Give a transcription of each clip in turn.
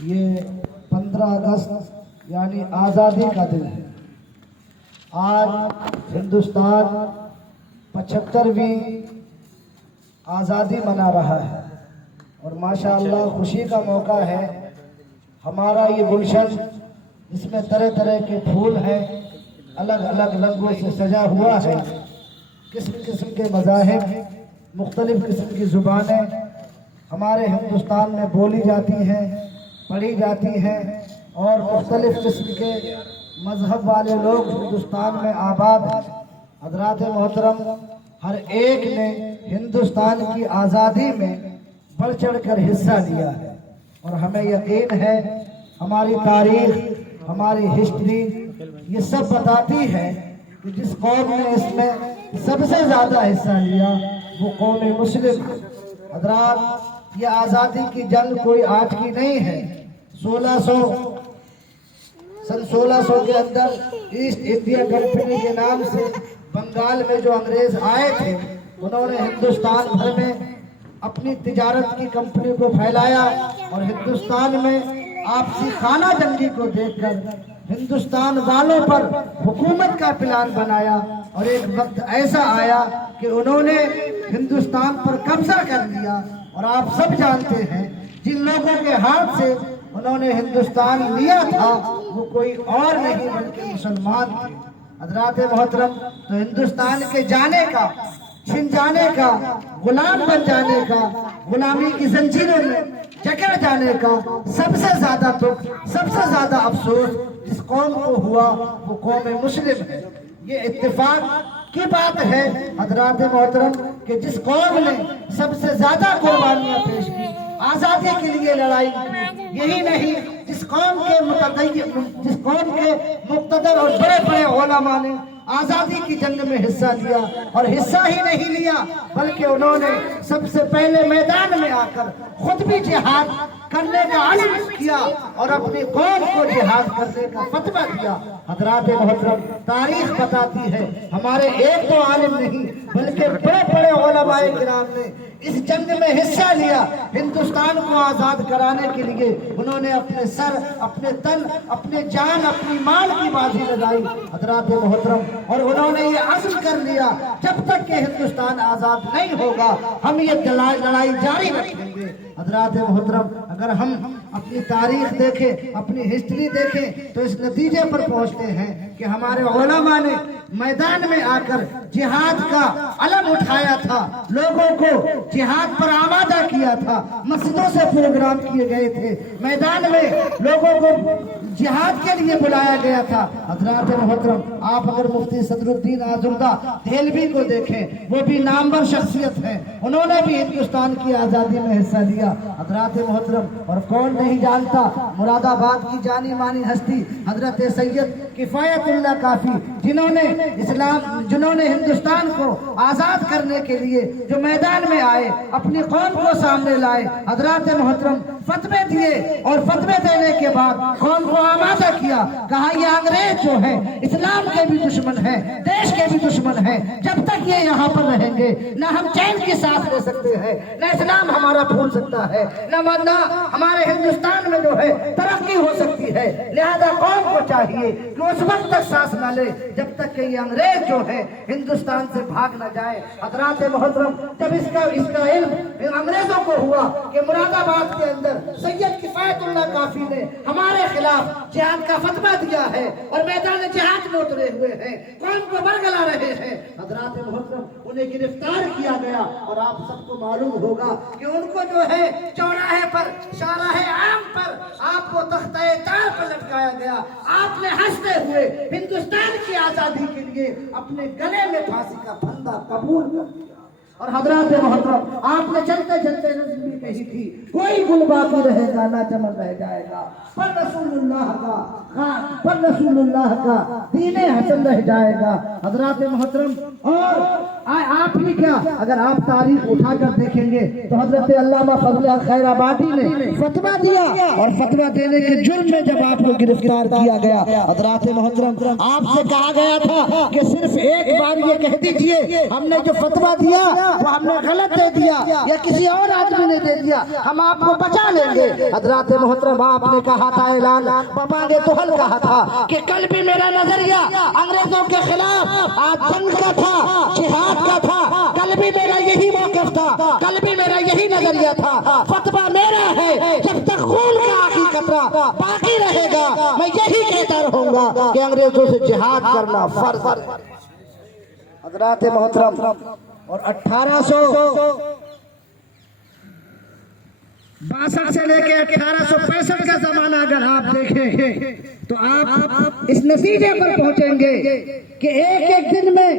یہ 15 اگست یعنی آزادی کا دن ہے۔ آج ہندوستان 75ویں آزادی منا رہا ہے اور ماشاءاللہ خوشی کا موقع ہے۔ ہمارا یہ گلشن اس میں طرح طرح کے پھول ہیں، الگ الگ رنگوں سے سجا ہوا ہے، قسم قسم کے مذاہب، مختلف قسم کی زبانیں ہمارے ہندوستان میں بولی جاتی ہیں، پڑھی جاتی ہیں، اور مختلف قسم کے مذہب والے لوگ ہندوستان میں آباد ہیں۔ حضرات محترم، ہر ایک نے ہندوستان کی آزادی میں بڑھ چڑھ کر حصہ لیا ہے، اور ہمیں یقین ہے ہماری تاریخ، ہماری ہسٹری یہ سب بتاتی ہے کہ جس قوم نے اس میں سب سے زیادہ حصہ لیا وہ قوم مسلم ہے۔ حضرات، یہ آزادی کی جنگ کوئی آج کی نہیں ہے۔ سن 1600 کے اندر ایسٹ انڈیا کمپنی کے نام سے بنگال میں جو انگریز آئے تھے، انہوں نے ہندوستان بھر میں اپنی تجارت کی کمپنی کو پھیلایا، اور ہندوستان میں آپسی خانہ جنگی کو دیکھ کر ہندوستان والوں پر حکومت کا پلان بنایا، اور ایک وقت ایسا آیا کہ انہوں نے ہندوستان پر قبضہ کر لیا۔ اور آپ سب جانتے ہیں جن لوگوں کے ہاتھ سے انہوں نے ہندوستان لیا تھا وہ کوئی اور نہیں بلکہ مسلمان تھے۔ حضرات محترم، تو ہندوستان کے جانے کا، چھن جانے کا، غلام بن جانے کا، غلامی کی زنجیروں میں جکڑ جانے کا سب سے زیادہ دکھ، سب سے زیادہ افسوس جس قوم کو ہوا وہ قوم مسلم ہے۔ یہ اتفاق کی بات ہے حضرات محترم کہ جس قوم نے سب سے زیادہ قربانیاں پیش کی، آزادی کے لیے لڑائی کی، یہی نہیں جس قوم کے مقتدر اور بڑے بڑے علماء نے آزادی کی جنگ میں حصہ لیا، اور حصہ ہی نہیں لیا بلکہ انہوں نے سب سے پہلے میدان میں آ کر خود بھی جہاد کرنے کا عزم کیا اور اپنی قوم کو جہاد کرنے کا فتویٰ دیا۔ حضرات محترم، تاریخ بتاتی ہے ہمارے ایک تو عالم نہیں بلکہ بڑے بڑے علماء کرام نے اس جنگ میں حصہ لیا۔ ہندوستان کو آزاد کرانے کے لیے انہوں نے اپنے سر، اپنے تن، اپنے جان، اپنی مال کی بازی لگائی حضرات محترم، اور انہوں نے یہ عزم کر لیا جب تک کہ ہندوستان آزاد نہیں ہوگا ہم یہ لڑائی جاری رکھیں گے۔ حضرات محترم، اگر ہم اپنی تاریخ دیکھیں، اپنی ہسٹری دیکھیں تو اس نتیجے پر پہنچتے ہیں کہ ہمارے علماء نے میدان میں آ کر جہاد کا علم اٹھایا تھا، لوگوں کو جہاد پر آمادہ کیا تھا، مسجدوں سے پروگرام کیے گئے تھے، میدان میں لوگوں کو جہاد کے لیے بلایا گیا تھا۔ حضرات محترم، آپ اگر مفتی صدر الدین آزردہ دہلوی کو دیکھیں، وہ بھی نامور شخصیت ہیں، انہوں نے بھی ہندوستان کی آزادی میں حصہ لیا۔ حضرات محترم، اور کون نہیں جانتا مراد آباد کی جانی مانی ہستی حضرت سید کفایت اللہ کافی، جنہوں نے ہندوستان کو آزاد کرنے کے لیے جو میدان میں آئے، اپنی قوم کو سامنے لائے، حضرات محترم فتوے دیے، اور فتوے دینے کے بعد قوم کو آمادہ کیا، کہا یہ انگریز جو ہے اسلام کے بھی دشمن ہے، دیش کے بھی دشمن ہے، جب تک یہ یہاں پر رہیں گے نہ ہم چین کی سانس لے سکتے ہیں، نہ اسلام ہمارا پھول سکتا ہے، نہ ہمارے ہندوستان میں جو ہے ترقی ہو سکتی ہے۔ لہذا قوم کو چاہیے کہ اس وقت تک سانس نہ لے جب تک کہ یہ انگریز جو ہے ہندوستان سے بھاگ نہ جائے۔ حضرات محترم، جب اس کا علم انگریزوں کو ہوا کہ مراد آباد کے اندر سید کفایت اللہ کافی نے ہمارے خلاف جہاد کا فتویٰ دیا ہے اور میدان جہاد میں اترے ہوئے ہیں، قوم کو برگلا رہے ہیں، حضرات محترم انہیں گرفتار کیا گیا، اور آپ سب کو معلوم ہوگا کہ ان کو جو ہے چوراہے پر، شاہراہ عام پر آپ کو تختہ تار پر لٹکایا گیا۔ آپ نے ہنستے ہوئے ہندوستان کی آزادی کے لیے اپنے گلے میں پھانسی کا پھندا قبول کر لیا۔ اور حضرات محترم، آپ نے چلتے چلتے نظم بھی کہی تھی، کوئی گل باقی رہے گا نہ چمن رہ جائے گا، پر رسول اللہ کا دین حسن رہ جائے گا۔ حضرات محترم، اور آپ ہی کیا، اگر آپ تاریخ اٹھا کر دیکھیں گے تو حضرت علامہ فضل خیر آبادی نے فتویٰ دیا، اور فتویٰ دینے کے جرم میں جب آپ کو گرفتار کیا گیا، حضرات محترم آپ سے کہا گیا تھا کہ صرف ایک بار یہ کہہ دیجئے ہم نے جو فتویٰ دیا وہ ہم نے غلط دے دیا یا کسی اور آدمی نے دے دیا، ہم آپ کو بچا لیں گے۔ حضرات محترم آپ نے کہا تھا اعلان، بابا نے توہل کہا تھا کہ کل بھی میرا نظریہ انگریزوں کے خلاف آج جنگ کا تھا، جہاد کا تھا، کل بھی میرا یہی موقف تھا، کل بھی میرا یہی نظریہ تھا، فتویٰ میرا ہے جب تک خون کا آخری قطرہ باقی رہے گا میں یہی کہتا رہوں گا کہ انگریزوں سے جہاد کرنا فرض ہے۔ حضرات محترم اور 1862 سے لے کے 1865 کا زمانہ اگر آپ دیکھیں تو آپ اس نتیجے پر پہنچیں گے کہ ایک ایک دن میں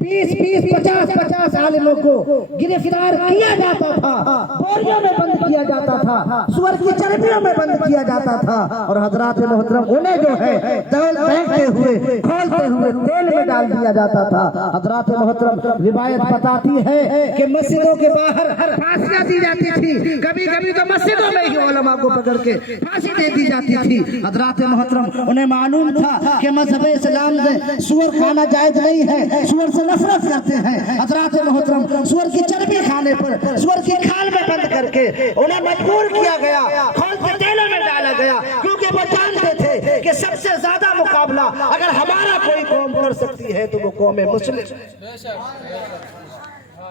20 50 عالموں کو گرفتار کیا جاتا تھا، بوریوں میں بند کیا جاتا تھا، سور کی چربیوں میں بند کیا جاتا تھا، اور حضرات محترم انہیں جو ہے پھینکتے ہوئے کھولتے ہوئے تیل میں ڈال دیا جاتا تھا۔ حضرات محترم روایت بتاتی ہے کہ مسجدوں کے باہر پھانسیاں دی جاتی تھی، کبھی کبھی تو مسجدوں میں ہی علماء کو پکڑ کے پھانسی دے دی جاتی تھی۔ حضرات محترم انہیں معلوم تھا کہ مذہب اسلام میں سور کھانا جائز نہیں ہے، سور سے نفرت کرتے ہیں۔ حضرات محترم سور کی چربی کھانے پر سور کی کھال میں بند کر کے انہیں مجبور کیا گیا، کھولتے تیلوں میں ڈالا گیا، کیونکہ وہ جانتے تھے کہ سب سے زیادہ مقابلہ اگر ہمارا کوئی قوم کر سکتی ہے تو وہ قوم مسلم ہے،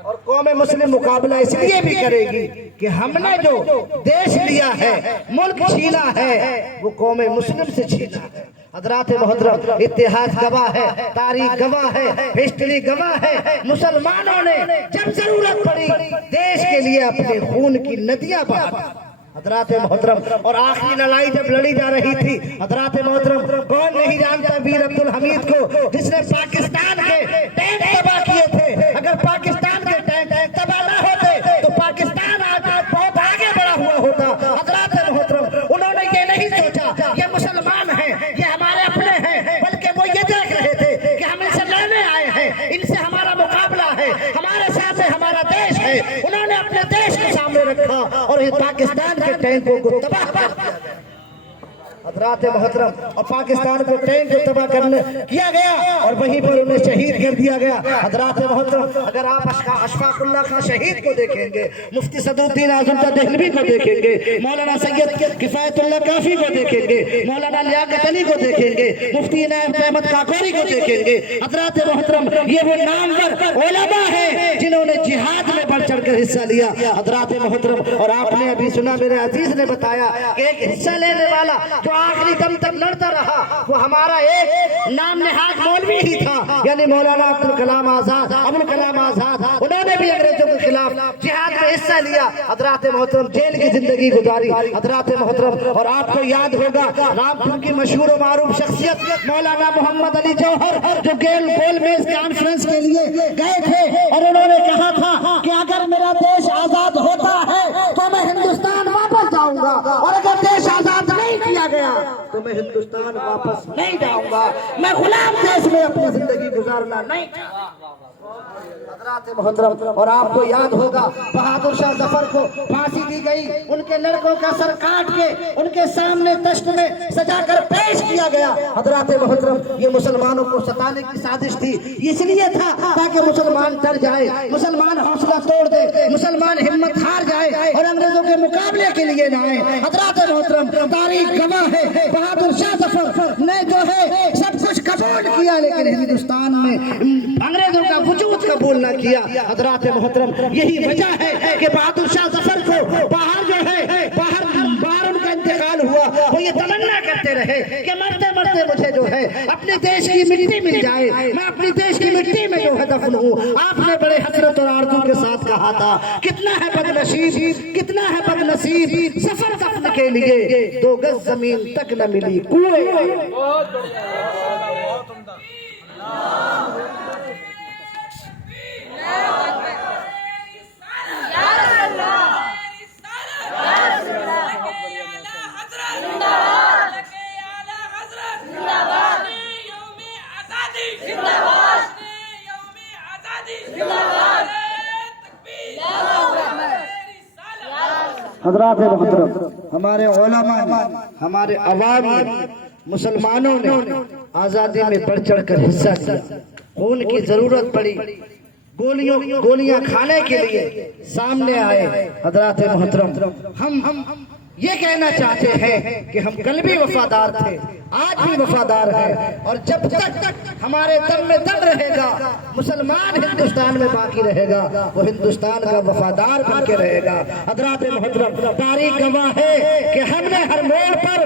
اور قوم مسلم مقابلہ اس لیے بھی کرے گی کہ ہم نے جو دیش لیا ہے، ملک چھینا ہے، وہ قوم مسلم سے چھینا ہے۔ حضرات محترم اتحاد گواہ ہے، تاریخ گواہ ہے، ہسٹری گواہ ہے، مسلمانوں نے جب ضرورت پڑی دیش کے لیے اپنے خون کی ندیاں بہا۔ حضرات محترم اور آخری لڑائی جب لڑی جا رہی تھی، حضرات محترم کون نہیں جانتا ویر عبدالحمید کو، جس نے پاکستان کے ٹینک تباہ کیے تھے۔ اگر پاکستان کے ٹینک تباہ نہ ہوتے تو پاکستان آج بہت آگے بڑھا ہوا ہوتا۔ حضرات محترم انہوں نے یہ نہیں سوچا یہ مسلمان ہیں، یہ ہمارے اپنے ہیں، بلکہ وہ یہ دیکھ رہے تھے کہ ہم ان سے لڑنے آئے ہیں، ان سے ہمارا مقابلہ ہے، ہمارے سامنے ہمارا دیش ہے۔ انہوں نے اپنے دیش کو سامنے رکھا اور پاکستان کے ٹینکوں کو تباہ کر دیا۔ حضرات محترم اور پاکستان کو ٹینک کو تباہ کیا گیا اور وہیں پر انہیں شہید کر دیا گیا۔ حضرات محترم اگر آپ اشفاق اللہ خان شہید کو دیکھیں گے، مفتی صدر الدین اعظم دہلوی کو دیکھیں گے، مولانا سید کفایت اللہ کافی کو دیکھیں گے، مولانا لیاقت علی کو دیکھیں گے، مفتی عنایت احمد کاکوری کو دیکھیں گے۔ حضرات محترم یہ وہ نامور علماء ہیں جنہوں نے جہاد میں بڑھ چڑھ کر حصہ لیا۔ حضرات محترم اور آپ نے ابھی سنا، میرے عزیز نے بتایا کہ ایک حصہ لینے والا جو آخری دم تک لڑتا رہا وہ ہمارا ایک نام نہاد مولوی ہی تھا، یعنی مولانا ابوالکلام آزاد۔ ابوالکلام آزاد انہوں نے بھی انگریزوں کے خلاف جہاد میں حصہ لیا۔ حضرات محترم جیل کی زندگی گزاری۔ حضرات محترم اور آپ کو یاد ہوگا رامپور کی مشہور و معروف شخصیت مولانا محمد علی جوہر جو گول میز کانفرنس کے لیے گئے تھے اور انہوں نے کہا تھا کہ اگر میرا دیش آزاد ہوتا ہے تو میں ہندوستان واپس جاؤں گا، اور اگر دیش آزاد نہیں کیا گیا تو میں ہندوستان واپس نہیں جاؤں گا، میں غلام دیش میں اپنی زندگی گزارنا نہیں چاہتا۔ حضرات محترم اور آپ کو یاد ہوگا بہادر شاہ ظفر کو پھانسی دی گئی، ان کے لڑکوں کا سر کاٹ کے ان کے سامنے تشت میں سجا کر پیش کیا گیا۔ حضرات محترم یہ مسلمانوں کو ستانے کی سازش تھی، اس لیے تھا تاکہ مسلمان ڈر جائے، مسلمان حوصلہ توڑ دے، مسلمان ہمت ہار جائے اور انگریزوں کے مقابلے کے لیے نہ آئے۔ حضرات محترم تاریخ گواہ ہے بہادر شاہ ظفر نے جو ہے سب کچھ قبول کیا لیکن ہندوستان میں انگریزوں کا وجود قبول نہ کیا۔ حضرات محترم یہی وجہ ہے کہ بہادر شاہ ظفر کو باہر جو ہے باہر ان کا انتقال ہوا، وہ یہ تمنا کرتے رہے کہ مرتے مرتے مجھے جو ہے اپنے دیش کی مٹی مل جائے، میں اپنی دیش کی مٹی میں جو ہے دفن ہوں۔ آپ نے بڑے حسرت اور آرزو کے ساتھ کہا تھا کتنا ہے بدنصیب، کتنا ہے بدنصیب سفر دفن کے لیے 2 گز زمین تک نہ ملی کوئے۔ حضرات محترم ہمارے علماء نے، ہمارے عوام نے، مسلمانوں نے آزادی میں بڑھ چڑھ کر حصہ لیا، خون کی ضرورت پڑی، گولیاں کھانے کے لیے سامنے آئے، حضرات محترم ہم یہ کہنا چاہتے ہیں کہ ہم کل بھی وفادار تھے، آج بھی وفادار ہیں، اور جب تک ہمارے دم میں دم رہے گا، مسلمان ہندوستان میں باقی رہے گا، وہ ہندوستان کا وفادار بن کے رہے گا۔ حضرات محترم تاریخ گواہ ہے کہ ہم نے ہر موڑ پر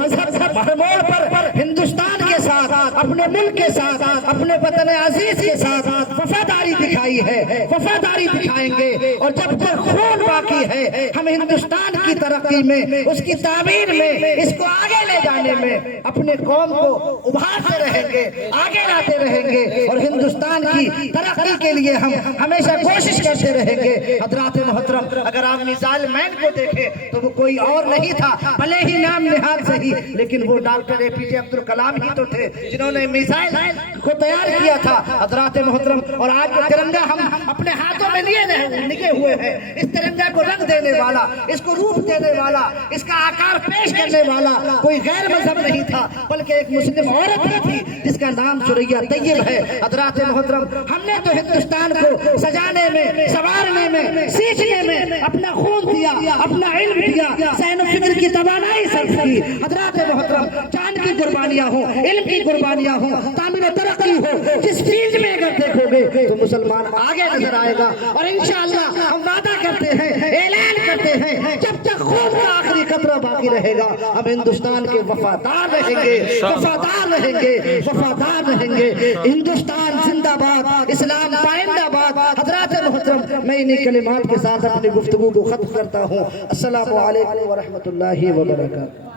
مذہب، ہر موڑ پر ہندوستان کے ساتھ، اپنے ملک کے ساتھ، اپنے وطن عزیز کے ساتھ وفاداری دکھائی ہے، وفاداری دکھائیں گے، اور جب تک خون باقی ہے ہم ہندوستان کی ترقی میں، اس کی تعمیر میں، اس کو آگے لے جانے میں اپنے قوم کو ابھارتے رہیں گے، آگے لاتے رہیں گے، اور ہندوستان کی ترقی کے لیے ہم ہمیشہ کوشش کرتے رہیں گے۔ حضرات محترم اگر آپ میزائل مین کو دیکھیں تو وہ کوئی اور نہیں تھا، بھلے ہی نام نہاد صحیح، لیکن وہ ڈاکٹر اے پی جے عبد الکلام ہی تو تھے جنہوں نے میزائل کو تیار کیا تھا۔ حضرات محترم اور آج جو ترنگا ہم اپنے ہاتھوں میں لگے ہوئے ہیں، اس ترنگا کو رنگ دینے والا، اس کو روپ دینے والا، اس کا آکار پیش کرنے والا کوئی غیر مذہب نہیں تھا، بلکہ ایک مسلم عورت ہی تھی جس کا نام ثریا طیب ہے۔ حضرات محترم ہم نے تو ہندوستان کو سجانے میں، سنوارنے میں، سیکھنے میں اپنا خون دیا، اپنا علم دیا، ذہن و فکر کی توانائی صرف کی۔ حضرات محترم جان کی قربانیاں ہوں، علم کی قربانیاں ہوں، تعمیر و ترقی ہو، جس فیلڈ میں اگر دیکھو گے تو مسلمان آگے نظر آئے گا، اور انشاءاللہ ہم وعدہ کرتے ہیں، اعلان کرتے ہیں، جب تک خون کا آخری قطرہ باقی رہے گا ہم ہندوستان کے وفادار رہیں گے، وفادار رہیں گے، وفادار رہیں گے۔ ہندوستان زندہ باد، اسلام پائندہ باد۔ حضرات محترم میں انہی کلمات کے ساتھ اپنی گفتگو کو ختم کرتا ہوں۔ السلام علیکم ورحمۃ اللہ وبرکاتہ۔